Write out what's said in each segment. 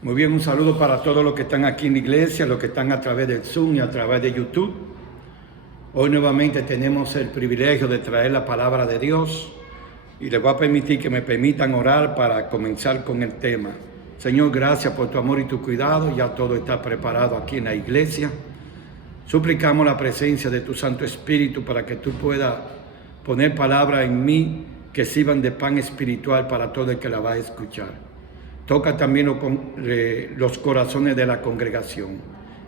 Muy bien, un saludo para todos los que están aquí en la iglesia, los que están a través del Zoom y a través de YouTube. Hoy nuevamente tenemos el privilegio de traer la palabra de Dios y les voy a permitir que me permitan orar para comenzar con el tema. Señor, gracias por tu amor y tu cuidado, ya todo está preparado aquí en la iglesia. Suplicamos la presencia de tu Santo Espíritu para que tú puedas poner palabras en mí que sirvan de pan espiritual para todo el que la va a escuchar. Toca también los corazones de la congregación.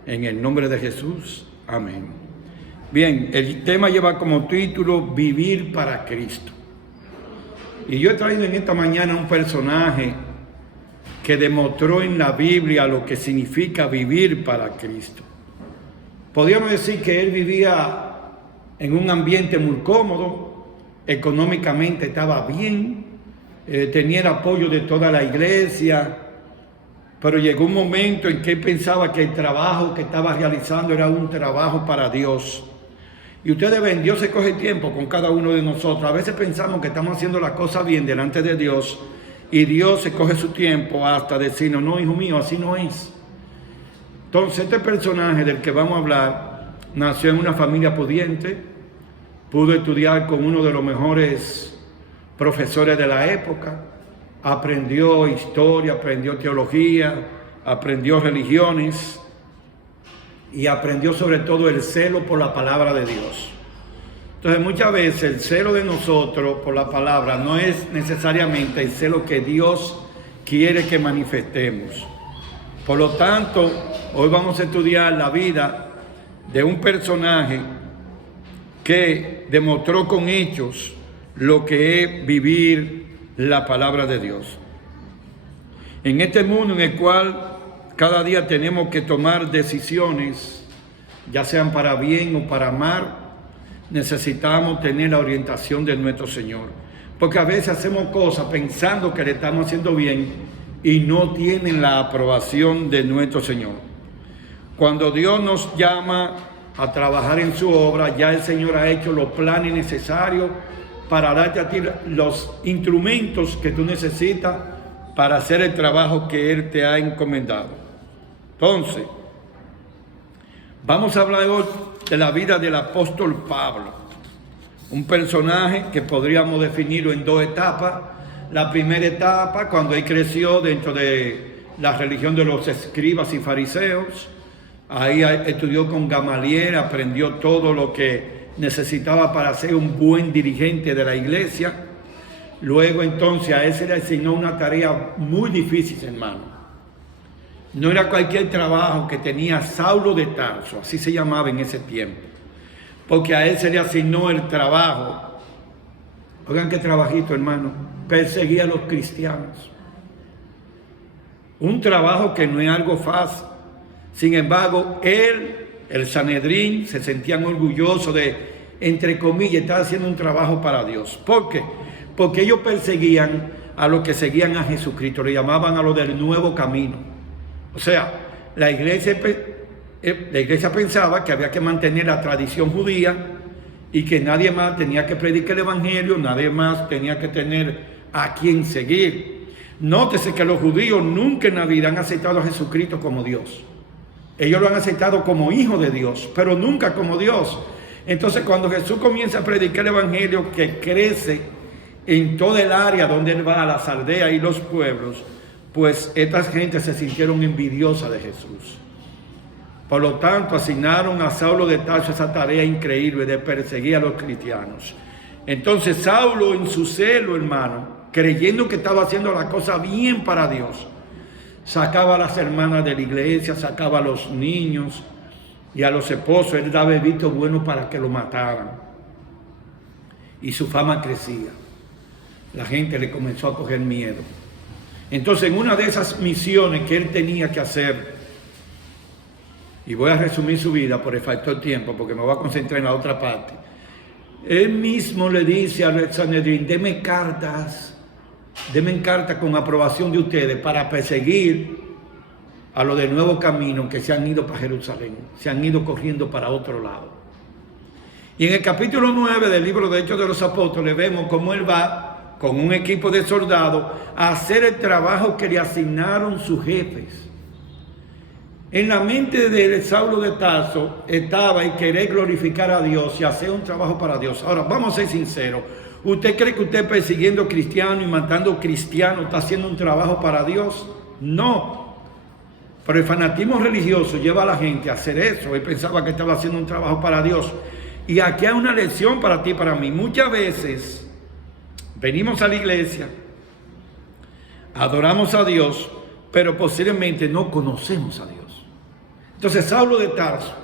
En el nombre de Jesús, amén. Bien, el tema lleva como título Vivir para Cristo. Y yo he traído en esta mañana un personaje que demostró en la Biblia lo que significa vivir para Cristo. Podríamos decir que él vivía en un ambiente muy cómodo, económicamente estaba bien, tenía el apoyo de toda la iglesia, pero llegó un momento en que él pensaba que el trabajo que estaba realizando era un trabajo para Dios. Y ustedes ven, Dios se coge tiempo con cada uno de nosotros. A veces pensamos que estamos haciendo la cosa bien delante de Dios y Dios se coge su tiempo hasta decirnos, no, hijo mío, así no es. Entonces, este personaje del que vamos a hablar nació en una familia pudiente, pudo estudiar con uno de los mejores profesores de la época, aprendió historia, aprendió teología, aprendió religiones y aprendió sobre todo el celo por la palabra de Dios. Entonces muchas veces el celo de nosotros por la palabra no es necesariamente el celo que Dios quiere que manifestemos. Por lo tanto, hoy vamos a estudiar la vida de un personaje que demostró con hechos lo que es vivir la palabra de Dios. En este mundo en el cual cada día tenemos que tomar decisiones, ya sean para bien o para mal, necesitamos tener la orientación de nuestro Señor. Porque a veces hacemos cosas pensando que le estamos haciendo bien y no tienen la aprobación de nuestro Señor. Cuando Dios nos llama a trabajar en su obra, ya el Señor ha hecho los planes necesarios para darte a ti los instrumentos que tú necesitas para hacer el trabajo que Él te ha encomendado. Entonces, vamos a hablar hoy de la vida del apóstol Pablo, un personaje que podríamos definirlo en dos etapas. La primera etapa, cuando él creció dentro de la religión de los escribas y fariseos, ahí estudió con Gamaliel, aprendió todo lo que necesitaba para ser un buen dirigente de la iglesia. Luego entonces a él se le asignó una tarea muy difícil, hermano. No era cualquier trabajo que tenía Saulo de Tarso, así se llamaba en ese tiempo, porque a él se le asignó el trabajo. Oigan qué trabajito, hermano, perseguía a los cristianos. Un trabajo que no es algo fácil. Sin embargo, el Sanedrín, se sentían orgullosos de, entre comillas, estar haciendo un trabajo para Dios. ¿Por qué? Porque ellos perseguían a los que seguían a Jesucristo, le llamaban a los del nuevo camino. O sea, la iglesia pensaba que había que mantener la tradición judía y que nadie más tenía que predicar el evangelio, nadie más tenía que tener a quien seguir. Nótese que los judíos nunca en la vida han aceptado a Jesucristo como Dios. Ellos lo han aceptado como hijo de Dios, pero nunca como Dios. Entonces, cuando Jesús comienza a predicar el evangelio que crece en toda el área donde Él va, a las aldeas y los pueblos, pues estas gentes se sintieron envidiosas de Jesús. Por lo tanto, asignaron a Saulo de Tarso esa tarea increíble de perseguir a los cristianos. Entonces, Saulo, en su celo, hermano, creyendo que estaba haciendo la cosa bien para Dios, sacaba a las hermanas de la iglesia, sacaba a los niños y a los esposos. Él daba el visto bueno para que lo mataran. Y su fama crecía. La gente le comenzó a coger miedo. Entonces, en una de esas misiones que él tenía que hacer, y voy a resumir su vida por el factor tiempo, porque me voy a concentrar en la otra parte. Él mismo le dice al Sanedrín, denme cartas con aprobación de ustedes para perseguir a los del nuevo camino que se han ido para Jerusalén, se han ido corriendo para otro lado. Y en el capítulo 9 del libro de Hechos de los Apóstoles vemos cómo él va con un equipo de soldados a hacer el trabajo que le asignaron sus jefes. En la mente de Saulo de Tarso estaba el querer glorificar a Dios y hacer un trabajo para Dios. Ahora, vamos a ser sinceros. ¿Usted cree que usted persiguiendo cristianos y matando cristianos está haciendo un trabajo para Dios? No. Pero el fanatismo religioso lleva a la gente a hacer eso. Él pensaba que estaba haciendo un trabajo para Dios. Y aquí hay una lección para ti y para mí. Muchas veces venimos a la iglesia, adoramos a Dios, pero posiblemente no conocemos a Dios. Entonces Saulo de Tarso,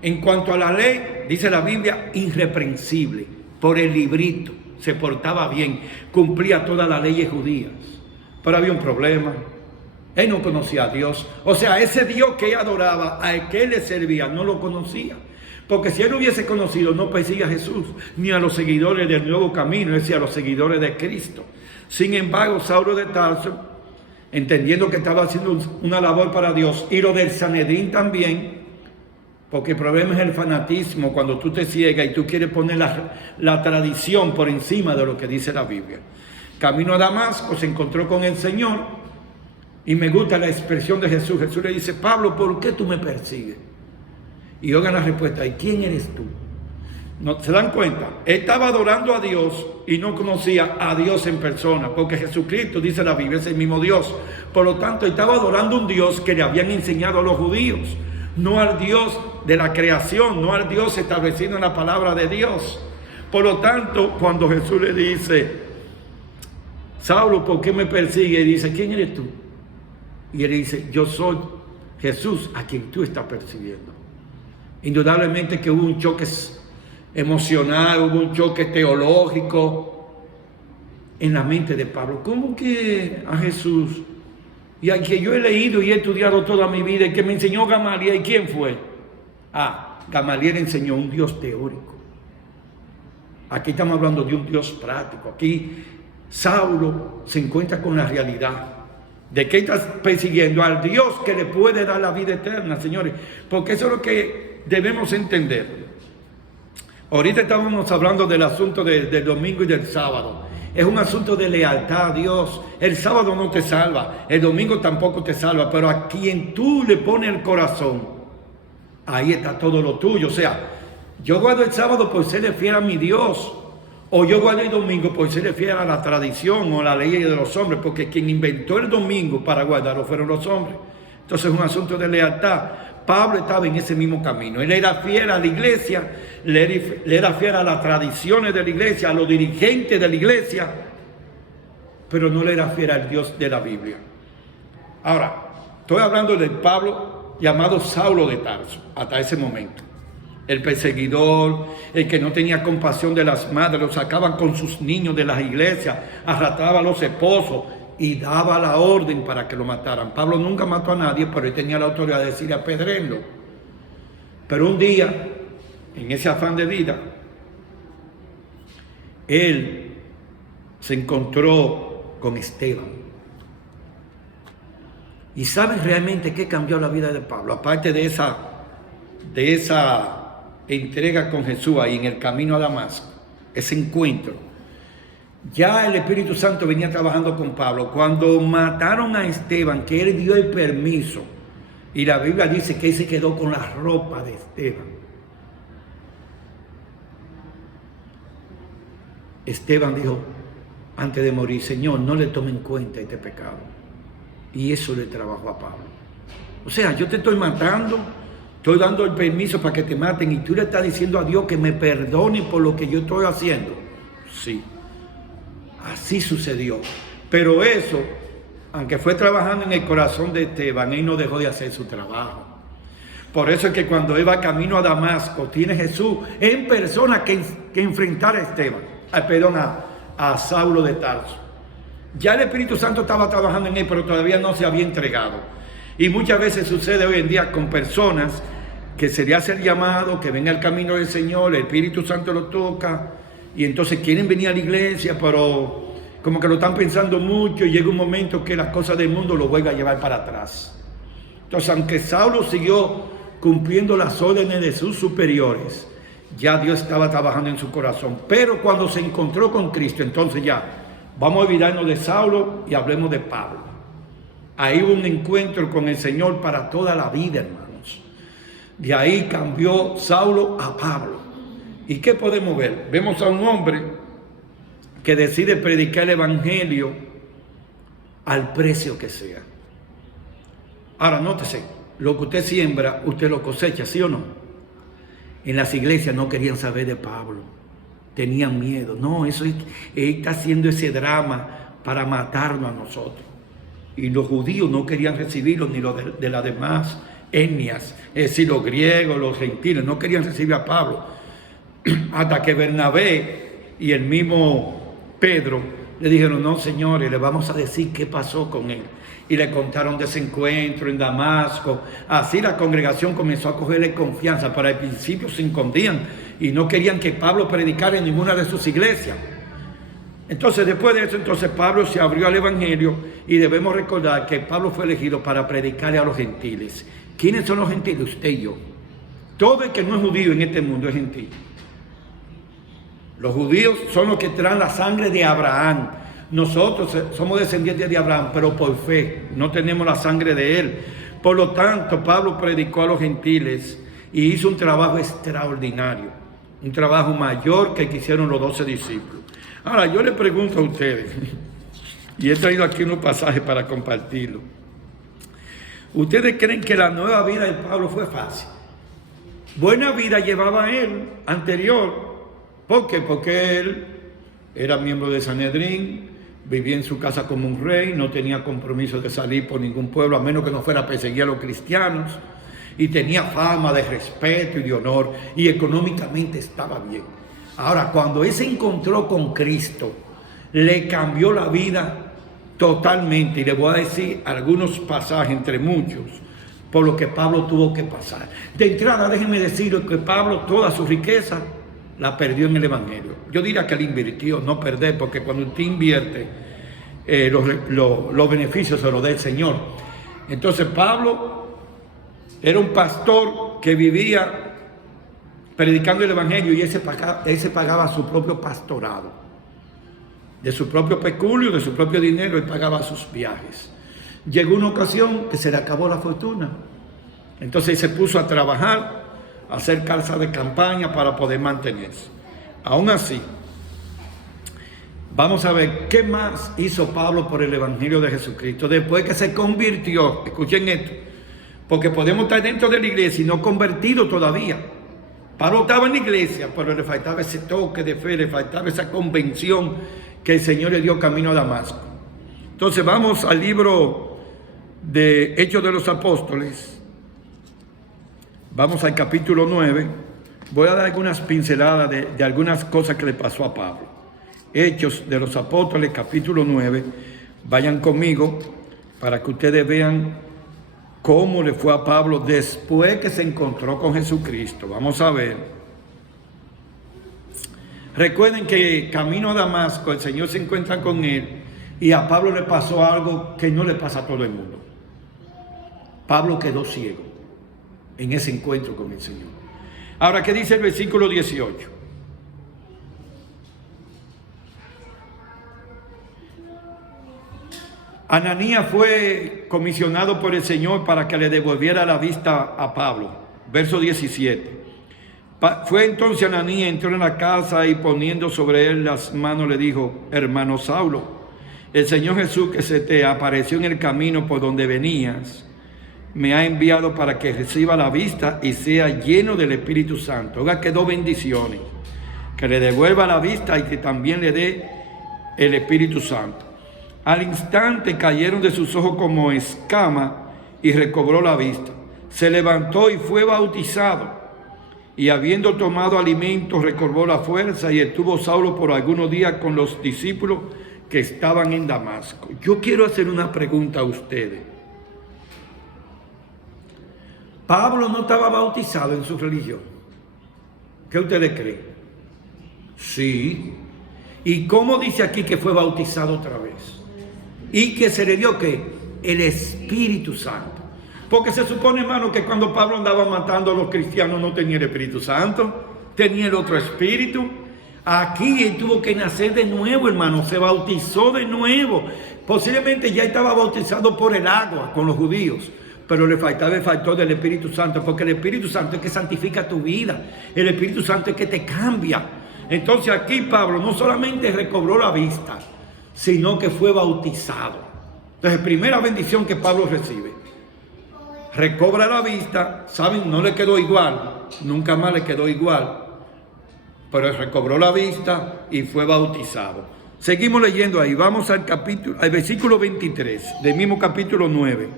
en cuanto a la ley, dice la Biblia, irreprensible, por el librito, se portaba bien, cumplía todas las leyes judías. Pero había un problema, él no conocía a Dios. O sea, ese Dios que él adoraba, al que él le servía, no lo conocía. Porque si él hubiese conocido, no persigue a Jesús, ni a los seguidores del nuevo camino, es decir, a los seguidores de Cristo. Sin embargo, Saulo de Tarso, entendiendo que estaba haciendo una labor para Dios, y lo del Sanedrín también, porque el problema es el fanatismo, cuando tú te ciegas y tú quieres poner la tradición por encima de lo que dice la Biblia. Camino a Damasco, se encontró con el Señor, y me gusta la expresión de Jesús. Jesús le dice: Pablo, ¿por qué tú me persigues? Y oigan la respuesta: ¿y quién eres tú? ¿No se dan cuenta? Él estaba adorando a Dios y no conocía a Dios en persona, porque Jesucristo, dice la Biblia, es el mismo Dios. Por lo tanto, él estaba adorando a un Dios que le habían enseñado a los judíos, no al Dios de la creación, no al Dios establecido en la palabra de Dios. Por lo tanto, cuando Jesús le dice: Saulo, ¿por qué me persigue? Y dice: ¿quién eres tú? Y él dice: yo soy Jesús a quien tú estás persiguiendo. Indudablemente que hubo un choque emocional, hubo un choque teológico en la mente de Pablo. ¿Cómo que a Jesús? Y al que yo he leído y he estudiado toda mi vida, y que me enseñó Gamaliel, ¿y quién fue? Gamaliel enseñó un Dios teórico. Aquí estamos hablando de un Dios práctico. Aquí Saulo se encuentra con la realidad de que está persiguiendo al Dios que le puede dar la vida eterna, señores, porque eso es lo que debemos entender. Ahorita estábamos hablando del asunto del domingo y del sábado. Es un asunto de lealtad a Dios. El sábado no te salva, el domingo tampoco te salva, pero a quien tú le pones el corazón, ahí está todo lo tuyo. O sea, yo guardo el sábado por serle fiel a mi Dios, o yo guardo el domingo por serle fiel a la tradición o a la ley de los hombres, porque quien inventó el domingo para guardarlo fueron los hombres. Entonces es un asunto de lealtad. Pablo estaba en ese mismo camino. Él era fiel a la iglesia, le era fiel a las tradiciones de la iglesia, a los dirigentes de la iglesia, pero no le era fiel al Dios de la Biblia. Ahora, estoy hablando de Pablo llamado Saulo de Tarso, hasta ese momento. El perseguidor, el que no tenía compasión de las madres, lo sacaban con sus niños de las iglesias, arrastraba a los esposos y daba la orden para que lo mataran. Pablo nunca mató a nadie, pero él tenía la autoridad de decirle: apedréenlo. Pero un día, en ese afán de vida, él se encontró con Esteban. ¿Y saben realmente qué cambió la vida de Pablo? Aparte de esa entrega con Jesús ahí en el camino a Damasco, ese encuentro. Ya el Espíritu Santo venía trabajando con Pablo. Cuando mataron a Esteban, que él dio el permiso, y la Biblia dice que él se quedó con la ropa de Esteban. Esteban dijo antes de morir: Señor, no le tome en cuenta este pecado. Y eso le trabajó a Pablo. O sea, yo te estoy matando, estoy dando el permiso para que te maten, y tú le estás diciendo a Dios que me perdone por lo que yo estoy haciendo. Sí. Así sucedió. Pero eso, aunque fue trabajando en el corazón de Esteban, él no dejó de hacer su trabajo. Por eso es que cuando él va camino a Damasco, tiene Jesús en persona que enfrentar a Esteban, a Saulo de Tarso. Ya el Espíritu Santo estaba trabajando en él, pero todavía no se había entregado. Y muchas veces sucede hoy en día con personas que se le hace el llamado, que ven al camino del Señor, el Espíritu Santo lo toca, y entonces quieren venir a la iglesia, pero como que lo están pensando mucho, y llega un momento que las cosas del mundo lo vuelven a llevar para atrás. Entonces, aunque Saulo siguió cumpliendo las órdenes de sus superiores, ya Dios estaba trabajando en su corazón. Pero cuando se encontró con Cristo, entonces ya, vamos a olvidarnos de Saulo y hablemos de Pablo. Ahí hubo un encuentro con el Señor para toda la vida, hermanos. De ahí cambió Saulo a Pablo. ¿Y qué podemos ver? Vemos a un hombre que decide predicar el evangelio al precio que sea. Ahora, nótese, lo que usted siembra, usted lo cosecha, ¿sí o no? En las iglesias no querían saber de Pablo, tenían miedo. No, él está haciendo ese drama para matarnos a nosotros. Y los judíos no querían recibirlo, ni los de las demás etnias, es decir, los griegos, los gentiles, no querían recibir a Pablo. Hasta que Bernabé y el mismo Pedro le dijeron, no, señores, le vamos a decir qué pasó con él. Y le contaron de ese encuentro en Damasco. Así la congregación comenzó a cogerle confianza. Para el principio se escondían y no querían que Pablo predicara en ninguna de sus iglesias. Entonces, después de eso, entonces Pablo se abrió al evangelio y debemos recordar que Pablo fue elegido para predicarle a los gentiles. ¿Quiénes son los gentiles? Usted y yo. Todo el que no es judío en este mundo es gentil. Los judíos son los que traen la sangre de Abraham. Nosotros somos descendientes de Abraham, pero por fe, no tenemos la sangre de él. Por lo tanto, Pablo predicó a los gentiles y hizo un trabajo extraordinario, un trabajo mayor que hicieron los 12 discípulos. Ahora, yo le pregunto a ustedes, y he traído aquí unos pasajes para compartirlo. ¿Ustedes creen que la nueva vida de Pablo fue fácil? Buena vida llevaba él anterior. ¿Por qué? Porque él era miembro de Sanedrín, vivía en su casa como un rey, no tenía compromiso de salir por ningún pueblo, a menos que no fuera a perseguir a los cristianos, y tenía fama de respeto y de honor, y económicamente estaba bien. Ahora, cuando él se encontró con Cristo, le cambió la vida totalmente, y le voy a decir algunos pasajes, entre muchos, por lo que Pablo tuvo que pasar. De entrada, déjenme decirles que Pablo, toda su riqueza, la perdió en el evangelio. Yo diría que la invirtió, no perder, porque cuando usted invierte, los beneficios se los da el Señor. Entonces Pablo era un pastor que vivía predicando el evangelio y él se pagaba su propio pastorado. De su propio peculio, de su propio dinero, él pagaba sus viajes. Llegó una ocasión que se le acabó la fortuna. Entonces él se puso a trabajar, hacer calza de campaña para poder mantenerse. Aún así, vamos a ver qué más hizo Pablo por el evangelio de Jesucristo después que se convirtió. Escuchen esto, porque podemos estar dentro de la iglesia y no convertidos todavía. Pablo estaba en la iglesia, pero le faltaba ese toque de fe, le faltaba esa convención que el Señor le dio camino a Damasco. Entonces vamos al libro de Hechos de los Apóstoles. Vamos al capítulo 9. Voy a dar algunas pinceladas de algunas cosas que le pasó a Pablo. Hechos de los Apóstoles, capítulo 9. Vayan conmigo para que ustedes vean cómo le fue a Pablo después que se encontró con Jesucristo. Vamos a ver. Recuerden que camino a Damasco, el Señor se encuentra con él y a Pablo le pasó algo que no le pasa a todo el mundo. Pablo quedó ciego en ese encuentro con el Señor. Ahora, ¿qué dice el versículo 18? Ananías fue comisionado por el Señor para que le devolviera la vista a Pablo. Verso 17. Fue entonces Ananías, entró en la casa y poniendo sobre él las manos le dijo: hermano Saulo, el Señor Jesús que se te apareció en el camino por donde venías, me ha enviado para que reciba la vista y sea lleno del Espíritu Santo. Oiga que dos bendiciones: que le devuelva la vista y que también le dé el Espíritu Santo. Al instante cayeron de sus ojos como escama y recobró la vista. Se levantó y fue bautizado. Y habiendo tomado alimentos, recobró la fuerza y estuvo Saulo por algunos días con los discípulos que estaban en Damasco. Yo quiero hacer una pregunta a ustedes. Pablo no estaba bautizado en su religión. ¿Qué ustedes creen? Sí. ¿Y cómo dice aquí que fue bautizado otra vez? Y que se le dio ¿qué? El Espíritu Santo. Porque se supone, hermano, que cuando Pablo andaba matando a los cristianos no tenía el Espíritu Santo. tenía el otro espíritu. Aquí él tuvo que nacer de nuevo, hermano, se bautizó de nuevo. Posiblemente ya estaba bautizado por el agua con los judíos, pero le faltó del Espíritu Santo, porque el Espíritu Santo es que santifica tu vida, el Espíritu Santo es que te cambia. Entonces aquí Pablo no solamente recobró la vista, sino que fue bautizado. Entonces, primera bendición que Pablo recibe, recobra la vista, ¿saben? No le quedó igual, nunca más le quedó igual, pero recobró la vista y fue bautizado. Seguimos leyendo ahí, vamos al versículo 23, del mismo capítulo 9.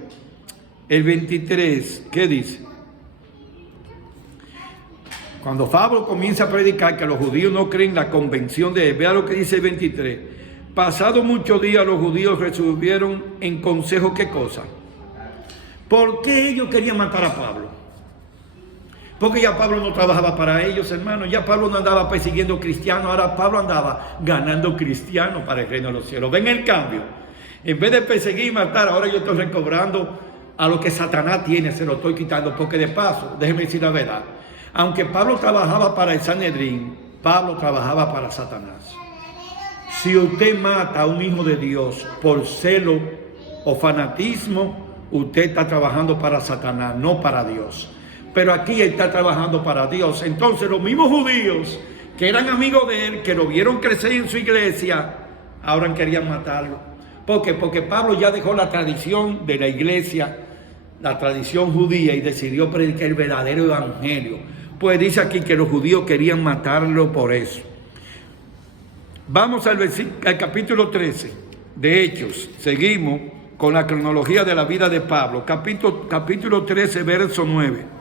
El 23, ¿qué dice? Cuando Pablo comienza a predicar que los judíos no creen la convención de él, vea lo que dice el 23. Pasado muchos días los judíos resolvieron en consejo, ¿qué cosa? ¿Por qué ellos querían matar a Pablo? Porque ya Pablo no trabajaba para ellos, hermanos. Ya Pablo no andaba persiguiendo cristianos. Ahora Pablo andaba ganando cristianos para el reino de los cielos. ¿Ven el cambio? En vez de perseguir y matar, ahora yo estoy recobrando a lo que Satanás tiene. Se lo estoy quitando. Porque de paso, déjenme decir la verdad. Aunque Pablo trabajaba para el Sanedrín, Pablo trabajaba para Satanás. Si usted mata a un hijo de Dios por celo o fanatismo, usted está trabajando para Satanás, no para Dios. Pero aquí él está trabajando para Dios. Entonces los mismos judíos que eran amigos de él, que lo vieron crecer en su iglesia, ahora querían matarlo. ¿Por qué? Porque Pablo ya dejó la tradición de la iglesia, la tradición judía, y decidió predicar el verdadero evangelio. Pues dice aquí que los judíos querían matarlo por eso. Vamos al capítulo 13 de Hechos. Seguimos con la cronología de la vida de Pablo. Capítulo 13, verso 9.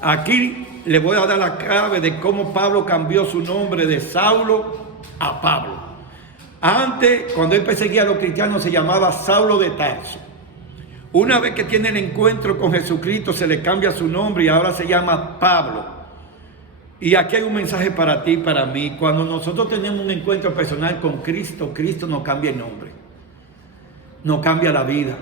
Aquí le voy a dar la clave de cómo Pablo cambió su nombre de Saulo a Pablo. Antes, cuando él perseguía a los cristianos, se llamaba Saulo de Tarso. Una vez que tiene el encuentro con Jesucristo, se le cambia su nombre y ahora se llama Pablo. Y aquí hay un mensaje para ti y para mí. Cuando nosotros tenemos un encuentro personal con Cristo, Cristo nos cambia el nombre, nos cambia la vida.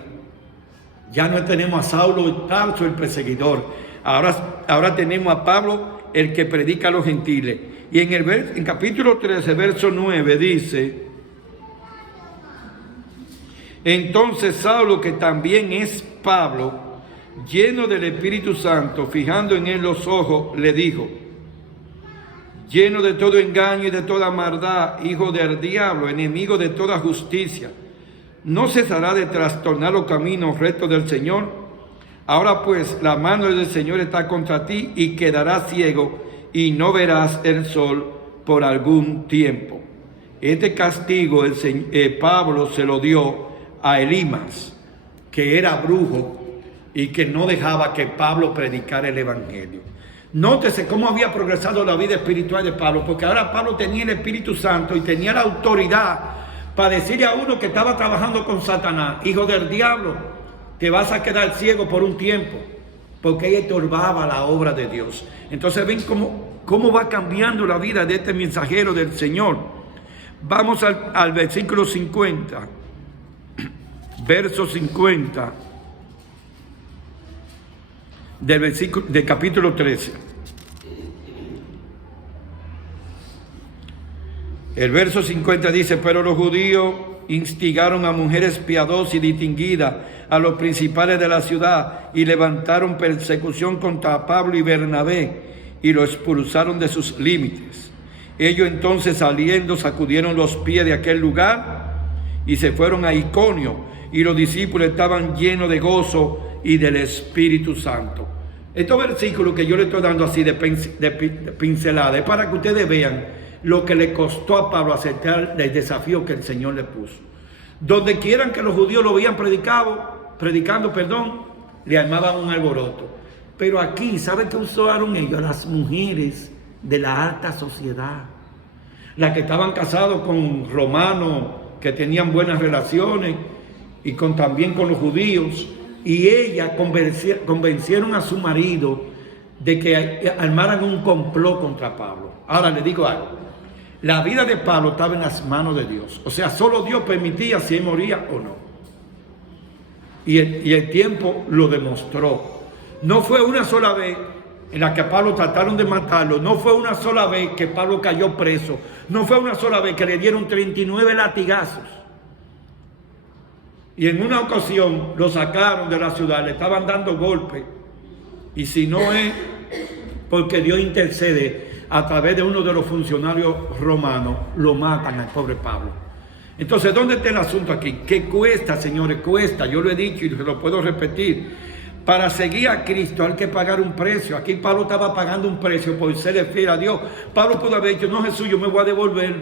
Ya no tenemos a Saulo de Tarso, el perseguidor. Ahora tenemos a Pablo, el que predica a los gentiles. Y en capítulo 13, verso 9 dice: entonces Saulo, que también es Pablo, lleno del Espíritu Santo, fijando en él los ojos, le dijo, lleno de todo engaño y de toda maldad, hijo del diablo, enemigo de toda justicia, ¿no cesará de trastornar los caminos rectos del Señor? Ahora pues la mano del Señor está contra ti y quedarás ciego y no verás el sol por algún tiempo. Este castigo Pablo se lo dio a Elimas, que era brujo y que no dejaba que Pablo predicara el evangelio. Nótese cómo había progresado la vida espiritual de Pablo, porque ahora Pablo tenía el Espíritu Santo y tenía la autoridad para decirle a uno que estaba trabajando con Satanás: hijo del diablo, te vas a quedar ciego por un tiempo, porque ella estorbaba la obra de Dios. Entonces ven cómo va cambiando la vida de este mensajero del Señor. Vamos al versículo 50, verso 50 del capítulo 13. El verso 50 dice: pero los judíos instigaron a mujeres piadosas y distinguidas, a los principales de la ciudad, y levantaron persecución contra Pablo y Bernabé, y lo expulsaron de sus límites. Ellos entonces, saliendo, sacudieron los pies de aquel lugar y se fueron a Iconio, y los discípulos estaban llenos de gozo y del Espíritu Santo. Estos versículos que yo le estoy dando así de pincelada es para que ustedes vean lo que le costó a Pablo aceptar el desafío que el Señor le puso. Donde quieran que los judíos lo veían predicando, le armaban un alboroto. Pero aquí, ¿sabe qué usaron ellos? Las mujeres de la alta sociedad, las que estaban casados con romanos, que tenían buenas relaciones, y también con los judíos, y ellas convencieron a su marido de que armaran un complot contra Pablo. Ahora le digo algo: la vida de Pablo estaba en las manos de Dios. O sea, solo Dios permitía si él moría o no. Y el tiempo lo demostró. No fue una sola vez en la que a Pablo trataron de matarlo, no fue una sola vez que Pablo cayó preso, no fue una sola vez que le dieron 39 latigazos. Y en una ocasión lo sacaron de la ciudad, le estaban dando golpes. Y si no es porque Dios intercede a través de uno de los funcionarios romanos, lo matan al pobre Pablo. Entonces, ¿dónde está el asunto aquí? ¿Qué cuesta, señores? Cuesta, yo lo he dicho y se lo puedo repetir. Para seguir a Cristo hay que pagar un precio. Aquí Pablo estaba pagando un precio por serle fiel a Dios. Pablo pudo haber dicho, no, Jesús, yo me voy a devolver.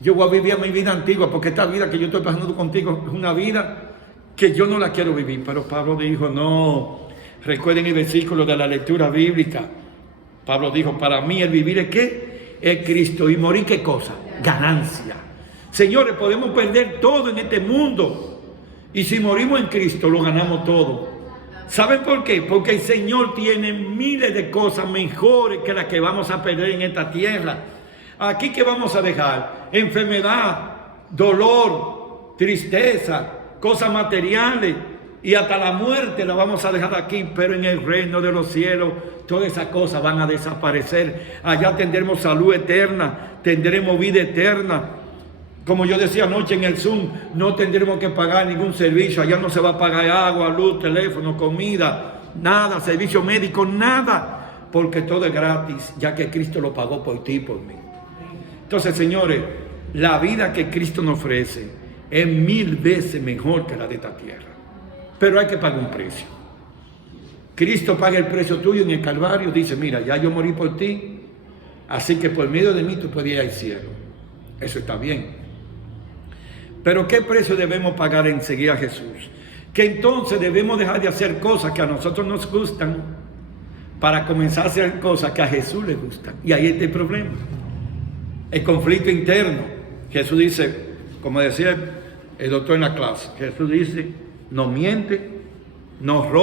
Yo voy a vivir mi vida antigua, porque esta vida que yo estoy pasando contigo es una vida que yo no la quiero vivir. Pero Pablo dijo, no. Recuerden el versículo de la lectura bíblica. Pablo dijo, para mí el vivir es ¿qué? Es Cristo. Y morir, ¿qué cosa? Ganancia. Señores, podemos perder todo en este mundo. Y si morimos en Cristo, lo ganamos todo. ¿Saben por qué? Porque el Señor tiene miles de cosas mejores que las que vamos a perder en esta tierra. Aquí, ¿qué vamos a dejar? Enfermedad, dolor, tristeza, cosas materiales y hasta la muerte la vamos a dejar aquí, pero en el reino de los cielos todas esas cosas van a desaparecer. Allá tendremos salud eterna, tendremos vida eterna. Como yo decía anoche en el Zoom, no tendremos que pagar ningún servicio. Allá no se va a pagar agua, luz, teléfono, comida, nada, servicio médico, nada, porque todo es gratis, ya que Cristo lo pagó por ti y por mí. Entonces, señores, la vida que Cristo nos ofrece es 1000 veces mejor que la de esta tierra. Pero hay que pagar un precio. Cristo paga el precio tuyo en el Calvario. Dice, mira, ya yo morí por ti, así que por medio de mí tú puedes ir al cielo. Eso está bien. Pero ¿qué precio debemos pagar en seguir a Jesús? Que entonces debemos dejar de hacer cosas que a nosotros nos gustan para comenzar a hacer cosas que a Jesús le gustan. Y ahí está el problema. El conflicto interno. Jesús dice, como decía el doctor en la clase, Jesús dice, no miente, no roba.